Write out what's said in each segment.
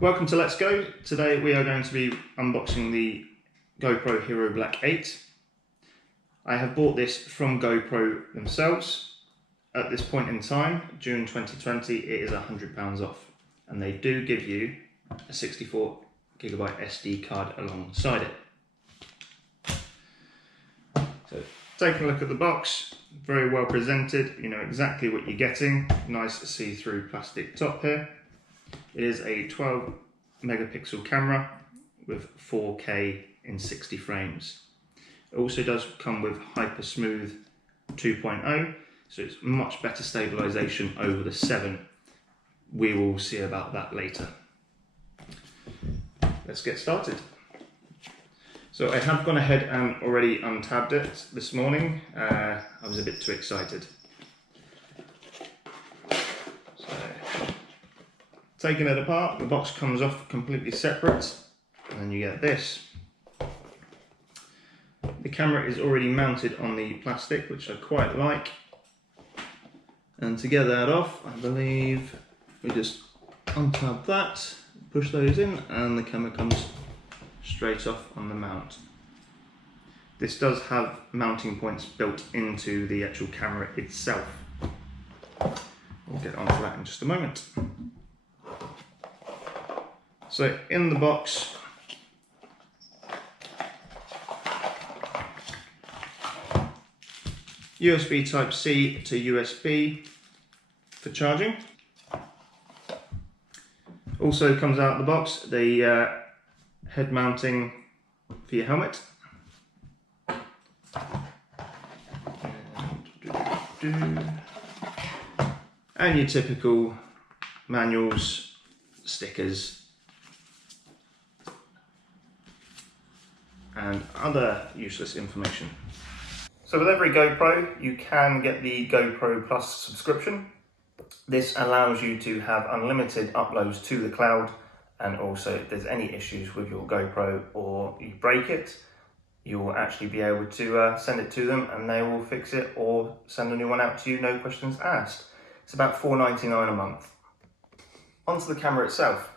Welcome to Let's Go. Today we are going to be unboxing the GoPro Hero Black 8. I have bought this from GoPro themselves. At this point in time, June 2020, it is £100 off, and they do give you a 64GB SD card alongside it. So taking a look at the box, very well presented, you know exactly what you're getting. Nice see-through plastic top here. It is a 12 megapixel camera with 4K in 60 frames. It also does come with Hyper Smooth 2.0, so it's much better stabilization over the 7. We will see about that later. Let's get started. So I have gone ahead and already untabbed it this morning. I was a bit too excited. Taking it apart, the box comes off completely separate, and then you get this. The camera is already mounted on the plastic, which I quite like. And to get that off, I believe we just untab that, push those in, and the camera comes straight off on the mount. This does have mounting points built into the actual camera itself. We'll get onto that in just a moment. So in the box, USB Type-C to USB for charging. Also comes out of the box the head mounting for your helmet. And your typical manuals, stickers, and other useless information. So with every GoPro, you can get the GoPro Plus subscription. This allows you to have unlimited uploads to the cloud, and also if there's any issues with your GoPro or you break it, you will actually be able to send it to them and they will fix it or send a new one out to you, no questions asked. It's about $4.99 a month. Onto the camera itself.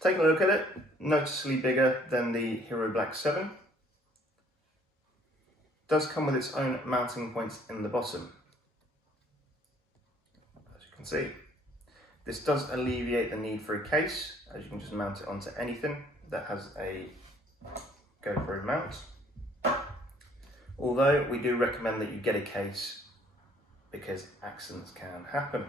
Take a look at it, noticeably bigger than the Hero Black 7. Does come with its own mounting points in the bottom. As you can see, this does alleviate the need for a case, as you can just mount it onto anything that has a GoPro mount. Although we do recommend that you get a case because accidents can happen.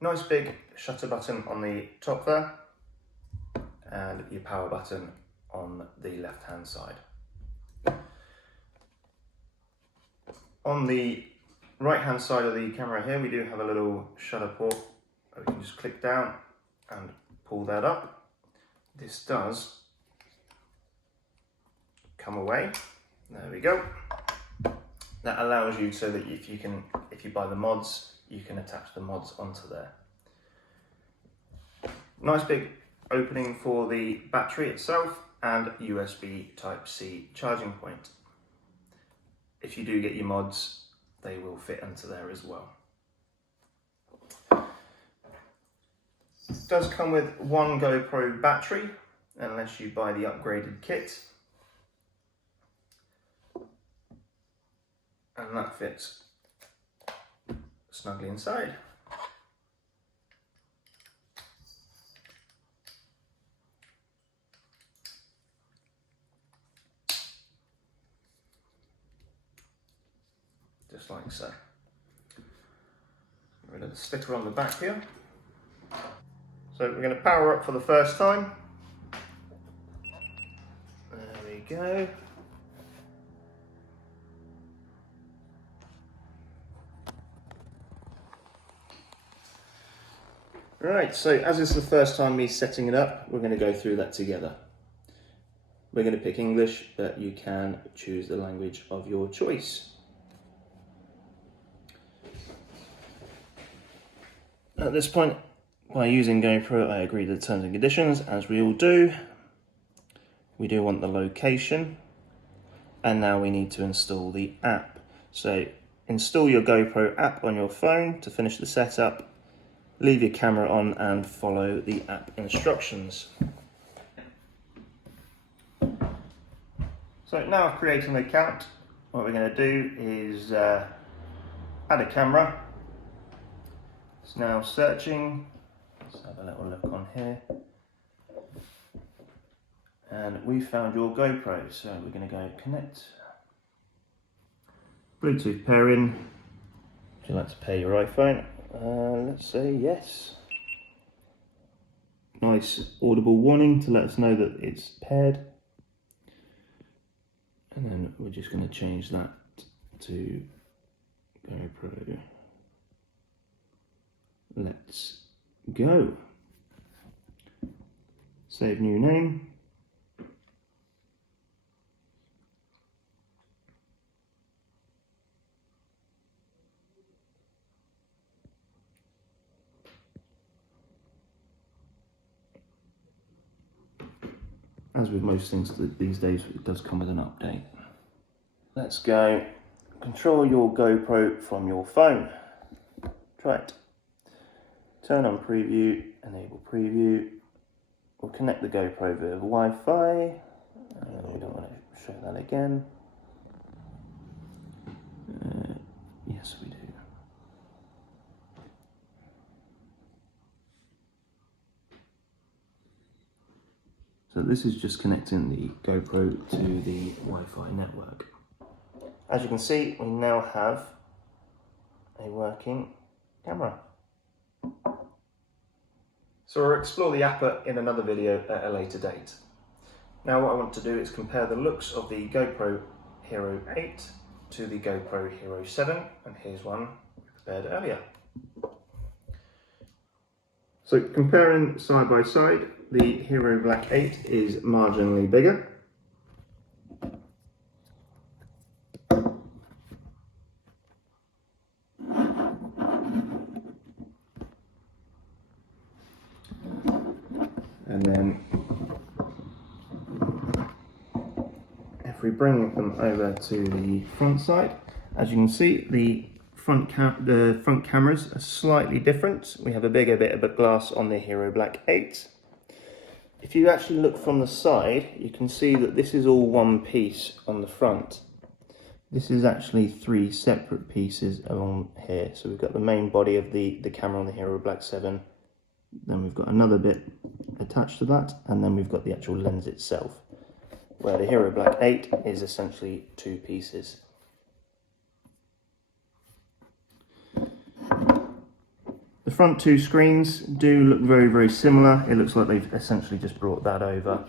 Nice big shutter button on the top there, and your power button on the left hand side. On the right hand side of the camera here, we do have a little shutter port that we can just click down and pull that up. This does come away. There we go. That allows you so that if you buy the mods, you can attach the mods onto there. Nice big opening for the battery itself and USB Type-C charging point. If you do get your mods, they will fit into there as well. It does come with one GoPro battery, unless you buy the upgraded kit. And that fits snugly inside. Just like so. Get rid of the sticker on the back here. So we're going to power up for the first time. There we go. Right, so as it's the first time me setting it up, we're going to go through that together. We're going to pick English, but you can choose the language of your choice. At this point, by using GoPro, I agree to the terms and conditions, as we all do. We do want the location, and now we need to install the app. So install your GoPro app on your phone to finish the setup, leave your camera on and follow the app instructions. So now I've created an account, what we're going to do is add a camera. It's now searching. Let's have a little look on here. And we found your GoPro, so we're going to go connect. Bluetooth pairing. Would you like to pair your iPhone? Let's say yes. Nice audible warning to let us know that it's paired. And then we're just going to change that to GoPro. Let's go. Save new name. As with most things these days, it does come with an update. Let's go. Control your GoPro from your phone. Try it. Turn on preview, enable preview. We'll connect the GoPro via Wi-Fi. We don't want to show that again. Yes, we do. So this is just connecting the GoPro to the Wi-Fi network. As you can see, we now have a working camera. So we'll explore the app in another video at a later date. Now what I want to do is compare the looks of the GoPro Hero 8 to the GoPro Hero 7, and here's one we prepared earlier. So comparing side by side, the Hero Black 8 is marginally bigger. And then if we bring them over to the front side, as you can see, the front cameras are slightly different. We have a bigger bit of a glass on the Hero Black 8. If you actually look from the side, you can see that this is all one piece on the front. This is actually 3 separate pieces along here. So we've got the main body of the camera on the Hero Black 7. Then we've got another bit attached to that, and then we've got the actual lens itself, where the Hero Black 8 is essentially 2 pieces. The front 2 screens do look very, very similar. It looks like they've essentially just brought that over.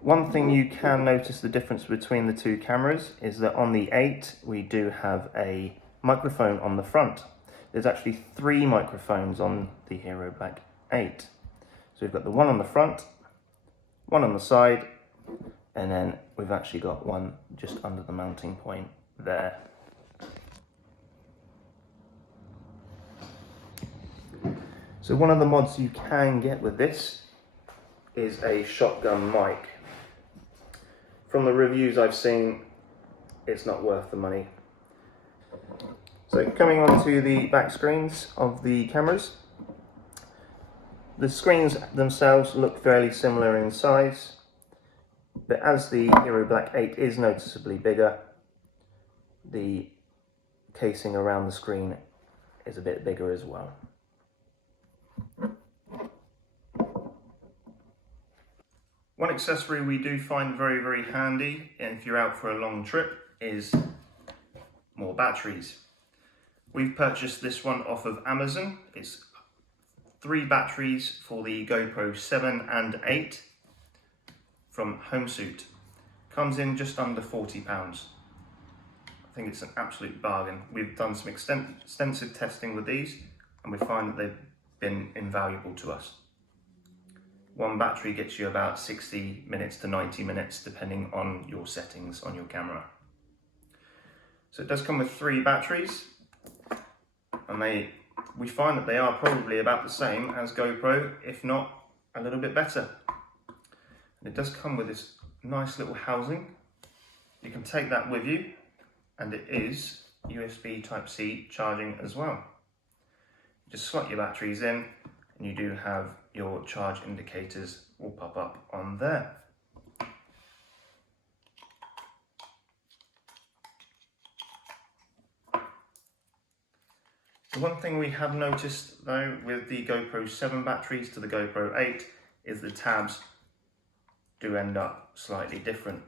One thing you can notice the difference between the 2 cameras is that on the 8 we do have a microphone on the front. There's actually 3 microphones on the Hero Black 8. So we've got the one on the front, one on the side, and then we've actually got one just under the mounting point there. So one of the mods you can get with this is a shotgun mic. From the reviews I've seen, it's not worth the money. So coming on to the back screens of the cameras, the screens themselves look fairly similar in size, but as the Hero Black 8 is noticeably bigger, the casing around the screen is a bit bigger as well. One accessory we do find very, very handy if you're out for a long trip is more batteries. We've purchased this one off of Amazon. It's 3 batteries for the GoPro 7 and 8 from Homesuit. Comes in just under £40. I think it's an absolute bargain. We've done some extensive testing with these, and we find that they've been invaluable to us. One battery gets you about 60 minutes to 90 minutes depending on your settings on your camera. So it does come with 3 batteries, and we find that they are probably about the same as GoPro, if not a little bit better. And it does come with this nice little housing. You can take that with you, and it is USB Type-C charging as well. You just slot your batteries in and you do have your charge indicators will pop up on there. The one thing we have noticed though with the GoPro 7 batteries to the GoPro 8 is the tabs do end up slightly different.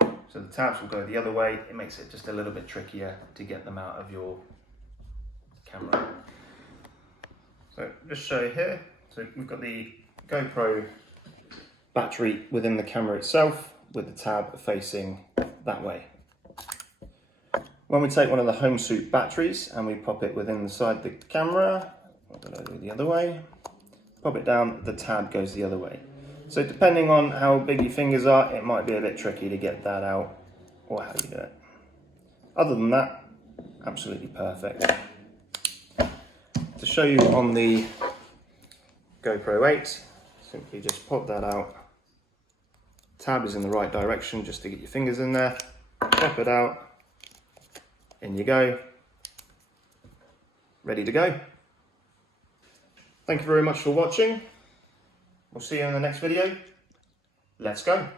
So the tabs will go the other way. It makes it just a little bit trickier to get them out of your camera. So just show you here. So we've got the GoPro battery within the camera itself with the tab facing that way. When we take one of the Homesuit batteries and we pop it within inside the camera, I'm going to do it the other way, pop it down, the tab goes the other way. So depending on how big your fingers are, it might be a bit tricky to get that out or how you do it. Other than that, absolutely perfect. To show you on the GoPro 8, simply just pop that out. Tab is in the right direction just to get your fingers in there. Pop it out. In you go, ready to go. Thank you very much for watching. We'll see you in the next video. Let's go.